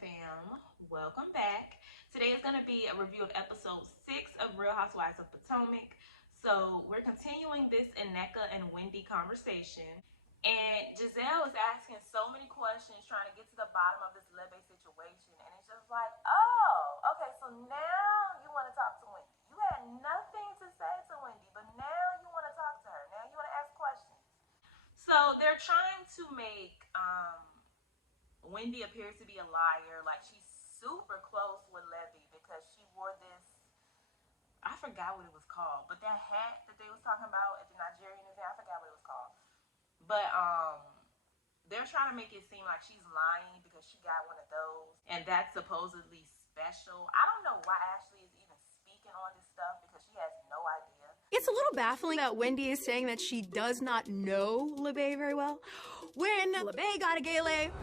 fam, welcome back. Today is going to be a review of episode 6 of Real Housewives of Potomac. So we're continuing this Nneka and Wendy conversation. And Giselle is asking so many questions trying to get to the bottom of this Lebe situation. And it's just like, oh, okay, so now you want to talk to Wendy. You had nothing to say to Wendy, but now you want to talk to her. Now you want to ask questions. So they're trying to make Wendy appears to be a liar. Like, she's super close with Levy because she wore this, I forgot what it was called, but that hat that they was talking about at the Nigerian event, I forgot what it was called. But they're trying to make it seem like she's lying because she got one of those, and that's supposedly special. I don't know why Ashley is even speaking on this stuff because she has no idea. It's a little baffling that Wendy is saying that she does not know LeBay very well. When LeBay got a gala,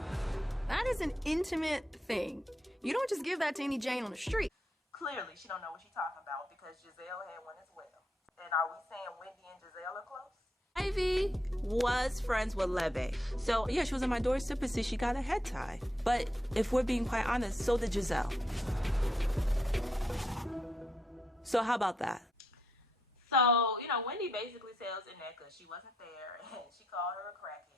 that is an intimate thing. You don't just give that to any Jane on the street. Clearly, she don't know what she's talking about because Giselle had one as well. And are we saying Wendy and Giselle are close? Ivy was friends with Lebe. So, yeah, she was on my doorstep and see she got a head tie. But if we're being quite honest, so did Giselle. So how about that? So, Wendy basically tells Nneka she wasn't there and she called her a crackhead.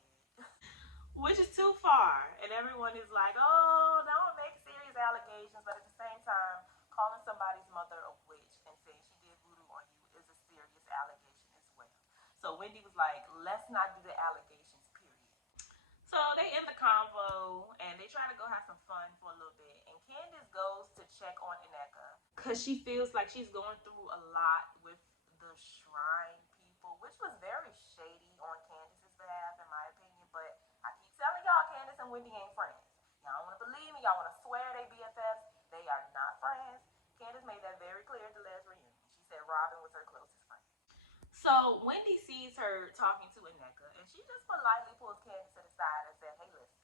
Which is too far. And everyone is like, oh, don't make serious allegations. But at the same time, calling somebody's mother a witch and saying she did voodoo on you is a serious allegation as well. So Wendy was like, let's not do the allegations, period. So they end the convo and they try to go have some fun for a little bit. And Candiace goes to check on Nneka because she feels like she's going through a lot with the shrine people, which was very shady on Candiace's behalf, in my opinion. But I keep telling y'all, Candice and Wendy ain't friends. Y'all don't want to believe me. Y'all want to swear they BFFs. They are not friends. Candice made that very clear at the last reunion. She said Robyn was her closest friend. So Wendy sees her talking to Nneka, and she just politely pulls Candice to the side and said, hey, listen,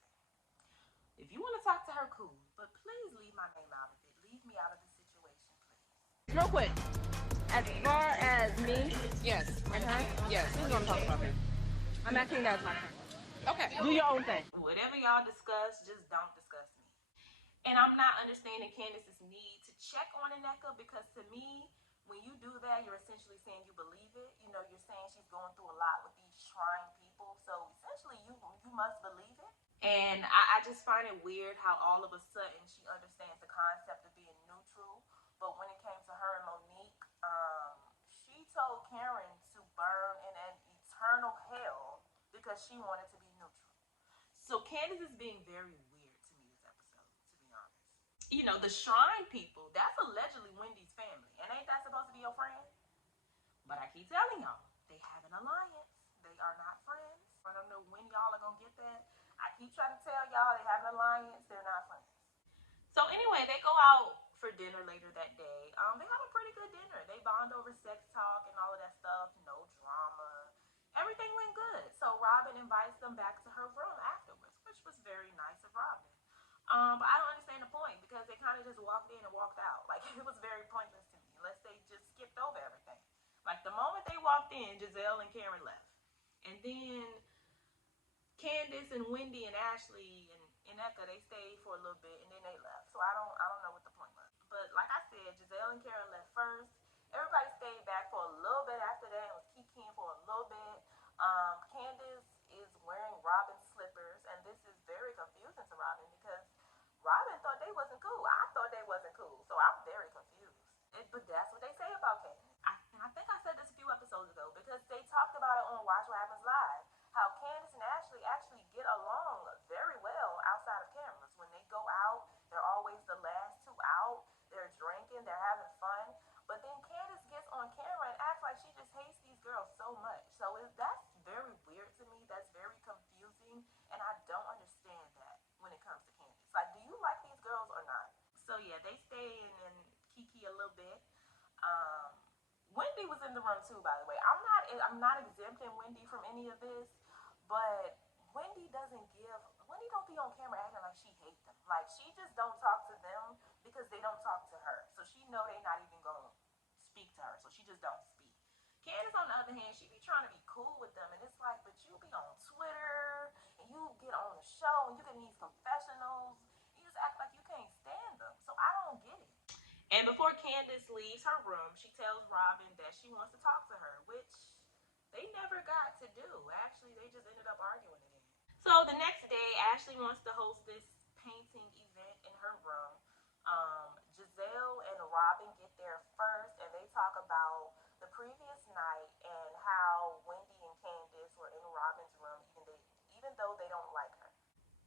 if you want to talk to her, cool, but please leave my name out of it. Leave me out of this situation, please. Real quick, as far as me, yes, and her, yes, who's gonna talk about me? I'm acting as my friend. Okay, do your own thing. Whatever y'all discuss, just don't discuss me. And I'm not understanding Candice's need to check on Nneka because to me, when you do that, you're essentially saying you believe it. You're saying she's going through a lot with these shrine people. So essentially, you must believe it. And I just find it weird how all of a sudden she understands the concept of being neutral. But when it came to her and Monique, she told Karen to burn in an eternal hell because she wanted to be neutral. So Candice is being very weird to me this episode, to be honest. The shrine people, that's allegedly Wendy's family. And ain't that supposed to be your friend? But I keep telling y'all, they have an alliance. They are not friends. I don't know when y'all are going to get that. I keep trying to tell y'all they have an alliance. They're not friends. So anyway, they go out for dinner later that day. They have a pretty good dinner. They bond over sex talk and all of that stuff. No drama. Everything went good. So Robyn invites them back to her room afterwards, which was very nice of Robyn. But I don't understand the point because they kind of just walked in and walked out. Like, it was very pointless to me unless they just skipped over everything. Like, the moment they walked in, Giselle and Karen left. And then Candice and Wendy and Ashley and Nneka, they stayed for a little bit and then they left. So I don't know what the point was. But like I said, Giselle and Karen left first. Everybody stayed back for a little bit after that and was kikiing for a little bit. Candice is wearing Robyn's slippers, and this is very confusing to Robyn because Robyn thought they wasn't cool. I thought they wasn't cool, so I'm very confused. But that's what they say about Candice. I think I said this a few episodes ago because they talked about it on Watch What Happens Live, how Candice and Ashley actually get along very well outside of cameras. When they go out, they're always the last two out. They're drinking, they're having fun. But then Candice gets on camera and acts like she just hates these girls so much. So that's very weird to me. That's very confusing. And I don't understand that when it comes to Candice. Like, do you like these girls or not? So yeah, they stay and kiki a little bit. Wendy was in the room too, by the way. I'm not exempting Wendy from any of this, but Wendy don't be on camera acting like she hates them. Like, she just don't talk to them because they don't talk to her. So she know they not even gonna speak to her. So she just don't speak. Candice, on the other hand, she be trying to be cool with them, and it's like, but you be on Twitter and you get on the show and you get in these confessionals. You just act like you And before Candiace leaves her room, she tells Robyn that she wants to talk to her, which they never got to do. Actually, they just ended up arguing again. So the next day, Ashley wants to host this painting event in her room. Giselle and Robyn get there first, and they talk about the previous night and how Wendy and Candiace were in Robyn's room, even though they don't like her.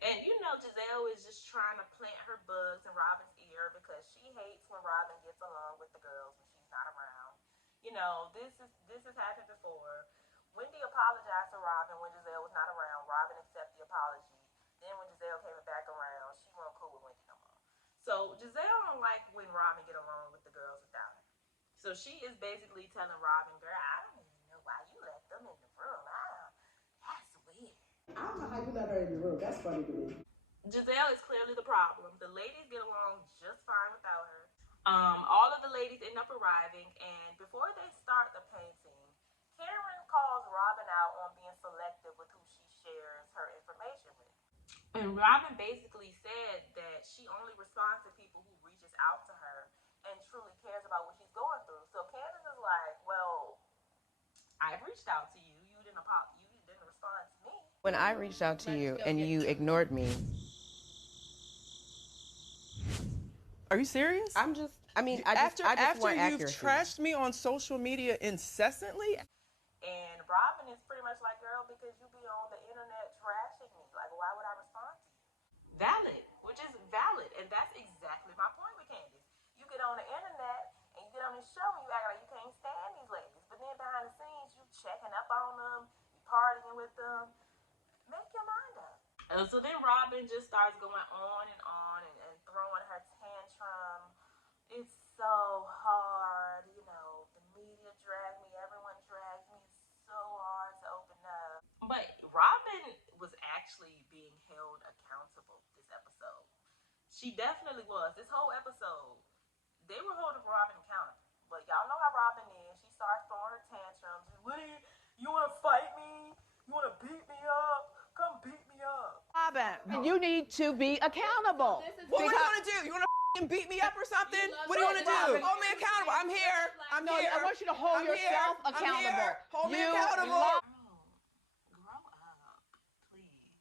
And you know, Giselle is just trying to plant her bugs in Robyn's ear because she hates when Robyn gets along with the girls when she's not around. You know, this has happened before. Wendy apologized to Robyn when Giselle was not around. Robyn accepted the apology. Then when Giselle came back around, she wasn't cool with Wendy no more. So Giselle don't like when Robyn get along with the girls without her. So she is basically telling Robyn, girl, I don't even know why you let them in the room. That's weird. I don't know how you let her in the room. That's funny to me. Giselle is clearly the problem. The ladies get along just fine without her. All of the ladies end up arriving, and before they start the painting, Karen calls Robyn out on being selective with who she shares her information with. And Robyn basically said that she only responds to people who reaches out to her and truly cares about what she's going through. So Candice is like, well, I've reached out to you. You didn't respond to me. When I reached out to you and you ignored me. Are you serious? I just after want you've accuracy. trashed me on social media incessantly. And Robyn is pretty much like, girl, because you be on the internet trashing me. Like, why would I respond to you? Valid, which is valid. And that's exactly my point with Candiace. You get on the internet and you get on this show and you act like you can't stand these ladies. But then behind the scenes, you checking up on them, you partying with them. Make your mind up. And so then Robyn just starts going on and throwing her tantrum. It's so hard, you know, the media dragged me, everyone dragged me. It's so hard to open up. But Robyn was actually being held accountable this episode. She definitely was. This whole episode, they were holding Robyn accountable. But y'all know how Robyn is. She starts throwing her tantrums. What do you want to fight me? You want to beat me up? Come beat me up. Robyn, you need to be accountable. What do you want to do? You want to beat me up or something? What do you want to do? Hold me accountable. I'm here. I'm here. I want you to hold yourself accountable. Hold me accountable. Grow up, please.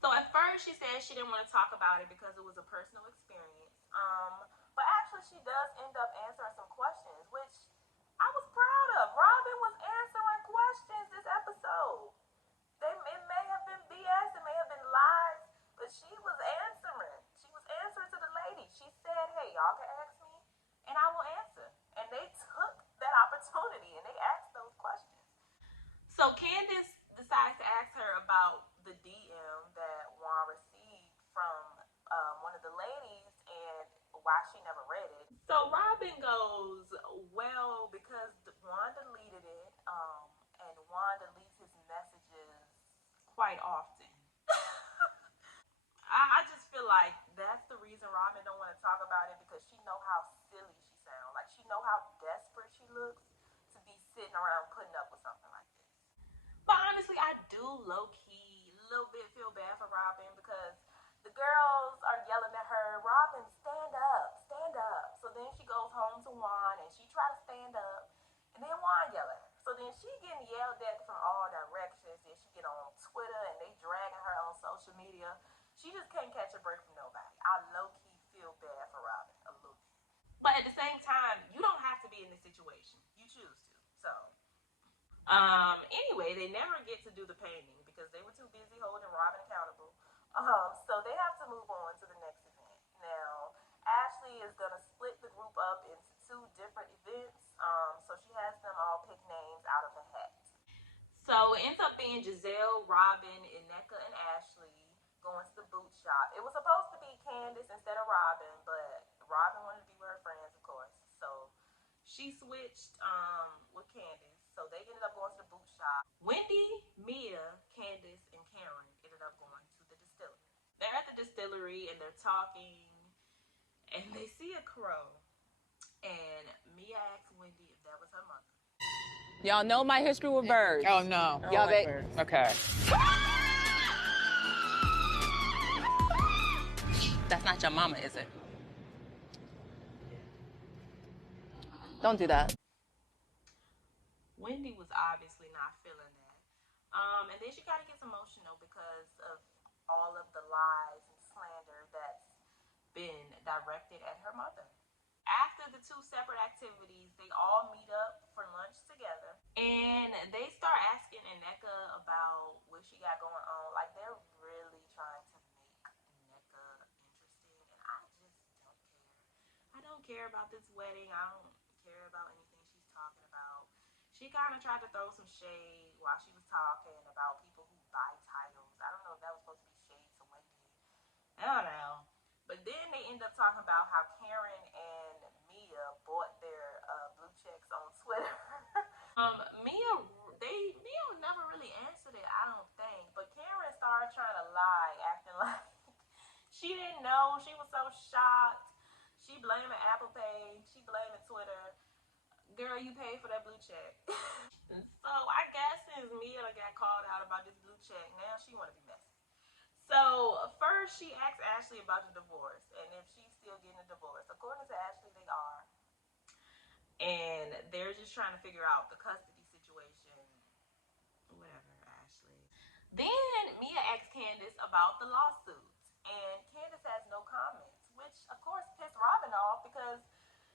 So at first she said she didn't want to talk about it because it was a personal experience. But actually she does end up answering some questions, which I was proud of. Robyn was answering questions this episode. It may have been BS, it may have been lies, but she was answering. She was answering to the lady. She said, hey, y'all can ask me, and I will answer. And they took that opportunity, and they asked those questions. So Candiace decides to ask her about the DM that Juan received from one of the ladies and why she never read it. So Robyn goes, well, because Juan deleted it, and Juan deletes his messages quite often. I just feel like that's the reason Robyn don't want to talk about it, because she know how silly she sounds. Like, she know how desperate she looks to be sitting around putting up with something like this. But honestly, I do low-key a little bit feel bad for Robyn, because the girls are yelling at her, Robyn, stand up, stand up. So then she goes home to Juan and she tries to stand up, and then Juan yell at her. So then she getting yelled at from all directions. Then she get on Twitter and they dragging her on social media. She just can't catch a break from nobody. I low-key feel bad for Robyn, a little bit. But at the same time, you don't have to be in this situation. You choose to. So, anyway, they never get to do the painting because they were too busy holding Robyn accountable. So they have to move on to the next event. Now, Ashley is going to split the group up into two different events. So she has them all pick names out of the hat. So it ends up being Giselle, Robyn, Nneka, and Ashley going to the boot shop. It was supposed to be Candiace instead of Robyn, but Robyn wanted to be with her friends, of course. So she switched with Candiace. So they ended up going to the boot shop. Wendy, Mia, Candiace, and Karen ended up going to the distillery. They're at the distillery and they're talking, and they see a crow. And Mia asked Wendy if that was her mother. Y'all know my history with birds. Oh, no. Y'all like okay. That's not your mama, is it? Don't do that. Wendy was obviously not feeling that. And then she kind of gets emotional because of all of the lies and slander that's been directed at her mother. After the two separate activities, they all meet up for lunch together, and they start asking Nneka about what she got going on. Like, they're really trying to make Nneka interesting, and I just don't care. I don't care about this wedding. I don't care about anything she's talking about. She kind of tried to throw some shade while she was talking about people who buy titles. I don't know if that was supposed to be shade to Wendy. I don't know. But then they end up talking about how Karen and Mia bought their blue checks on Twitter. Mia never really answered it, I don't think. But Karen started trying to lie, acting like she didn't know. She was so shocked. She blaming Apple Pay. She blaming Twitter. Girl, you paid for that blue check. So I guess since Mia got called out about this blue check, now she want to be messy. So first she asked Ashley about the divorce and if she's still getting a divorce. According to Ashley, they are. And they're just trying to figure out the custody situation. Whatever, Ashley. Then Mia asked Candiace about the lawsuits. And Candiace has no comments, which of course pissed Robyn off because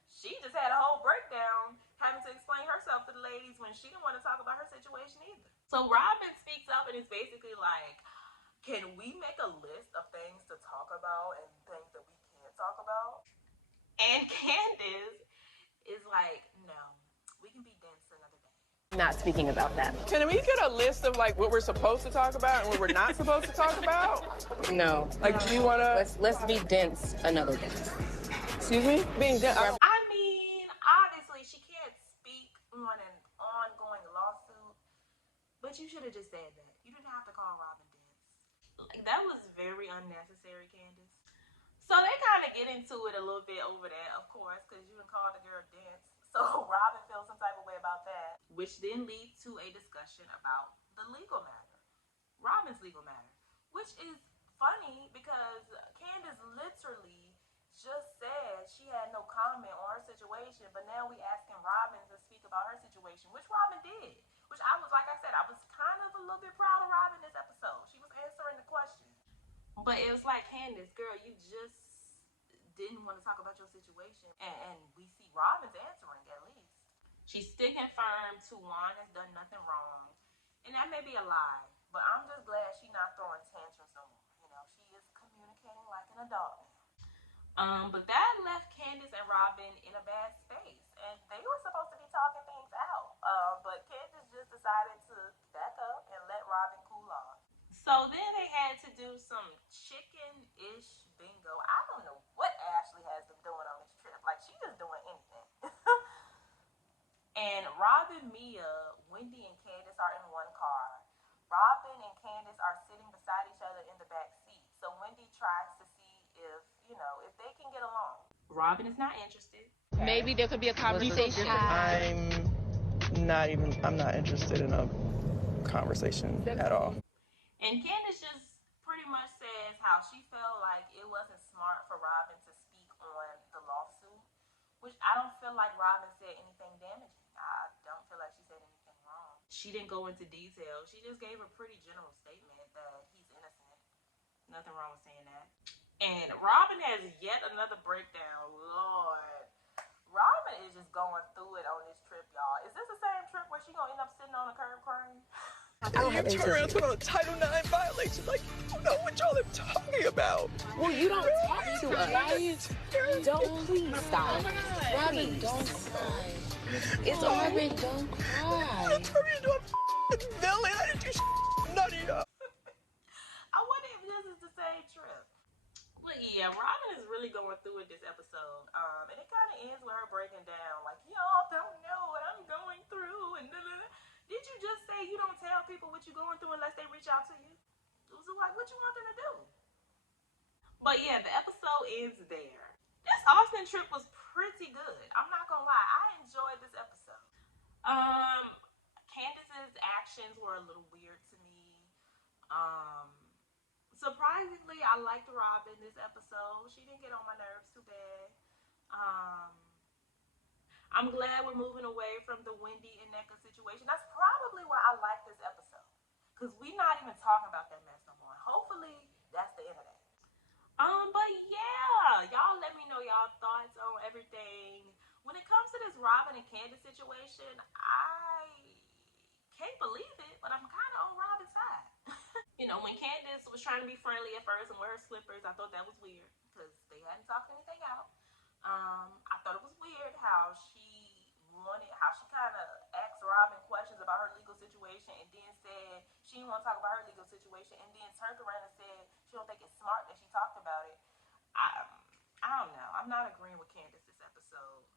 she just had a whole breakdown having to explain herself to the ladies when she didn't want to talk about her situation either. So Robyn speaks up and is basically like, can we make a list of things to talk about and things that we can't talk about? And Candiace is like, no, we can be dense another day. Not speaking about that. Can we get a list of like what we're supposed to talk about and what we're not supposed to talk about? No. Like, do you want to? Let's be dense another day. Excuse me? Being dense. I mean, obviously she can't speak on an ongoing lawsuit, but you should have just said that. You didn't have to call Robyn dense. Like, that was very unnecessary, Candiace. So they kind of get into it a little bit over that, of course, because you done called the girl dense. So Robyn feels some type of way about that, which then leads to a discussion about the legal matter, Robyn's legal matter, which is funny because Candiace literally just said she had no comment on her situation, but now we asking Robyn to speak about her situation, which Robyn did. Which I was, like I said, I was kind of a little bit proud of Robyn this episode. She was answering the questions. But it was like, Candiace, girl, you just didn't want to talk about your situation. And we see Robyn's answering, at least. She's sticking firm to Juan has done nothing wrong. And that may be a lie, but I'm just glad she's not throwing tantrums no more. You know, she is communicating like an adult now. But that left Candiace and Robyn in a bad space. And they were supposed to be talking things out. But Candiace just decided to back up and let Robyn cool off. So then they had to do some chicken-ish bingo. I don't know what Ashley has them doing on this trip. Like, she just doing anything. And Robyn, Mia, Wendy, and Candiace are in one car. Robyn and Candiace are sitting beside each other in the back seat. So Wendy tries to see if, if they can get along. Robyn is not interested. Maybe there could be a conversation. I'm not interested in a conversation at all. And Candiace just pretty much says how she felt like it wasn't smart for Robyn to speak on the lawsuit, which I don't feel like Robyn said anything damaging. I don't feel like she said anything wrong. She didn't go into detail. She just gave a pretty general statement that he's innocent. Nothing wrong with saying that. And Robyn has yet another breakdown. Lord. Robyn is just going through it on this trip, y'all. Is this the same trip where she gonna end up sitting on a curb crying? You turn around and put on a Title IX violation. Like, you know what y'all are talking about. Well, you don't talk to us. Don't please stop. Robyn, don't cry. It's Robyn, don't cry. You turned me into a villain. I didn't do none of y'all. I wonder if this is the same trip. But yeah, Robyn is really going through it this episode. And it kind of ends with her breaking down. Like, y'all don't know what I'm going through. And did you just say you don't tell people what you're going through unless they reach out to you? So like, what you want them to do? But yeah, the episode ends there. This Austin trip was pretty good. I'm not gonna lie. I enjoyed this episode. Candiace's actions were a little weird to me. Surprisingly, I liked Robyn this episode. She didn't get on my nerves too bad. I'm glad we're moving away from the Wendy and Nneka situation. That's probably why I like this episode. Because we're not even talking about that mess no more. Hopefully, that's the end of that. But yeah, y'all let me know y'all thoughts on everything. When it comes to this Robyn and Candiace situation, I can't believe it, but I'm kind of on Robyn's side. You know, when Candiace was trying to be friendly at first and wear her slippers, I thought that was weird because they hadn't talked anything out. I thought it was weird how she kind of asked Robyn questions about her legal situation and then said she didn't want to talk about her legal situation and then turned around and said she don't think it's smart that she talked about it. I don't know. I'm not agreeing with Candiace this episode.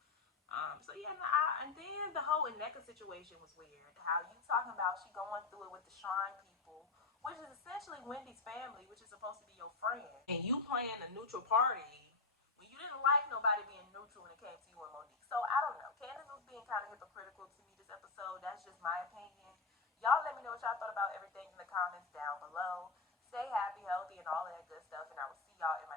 So yeah, and then the whole Nneka situation was weird. How you talking about she going through it with the Shrine people, which is essentially Wendy's family, which is supposed to be your friend, and you playing a neutral party when you didn't like nobody being neutral when it came to you and Monique. So I don't know. Candiace was being kind of hypocritical to me this episode. That's just my opinion. Y'all let me know what y'all thought about everything in the comments down below. Stay happy, healthy, and all of that good stuff, and I will see y'all in my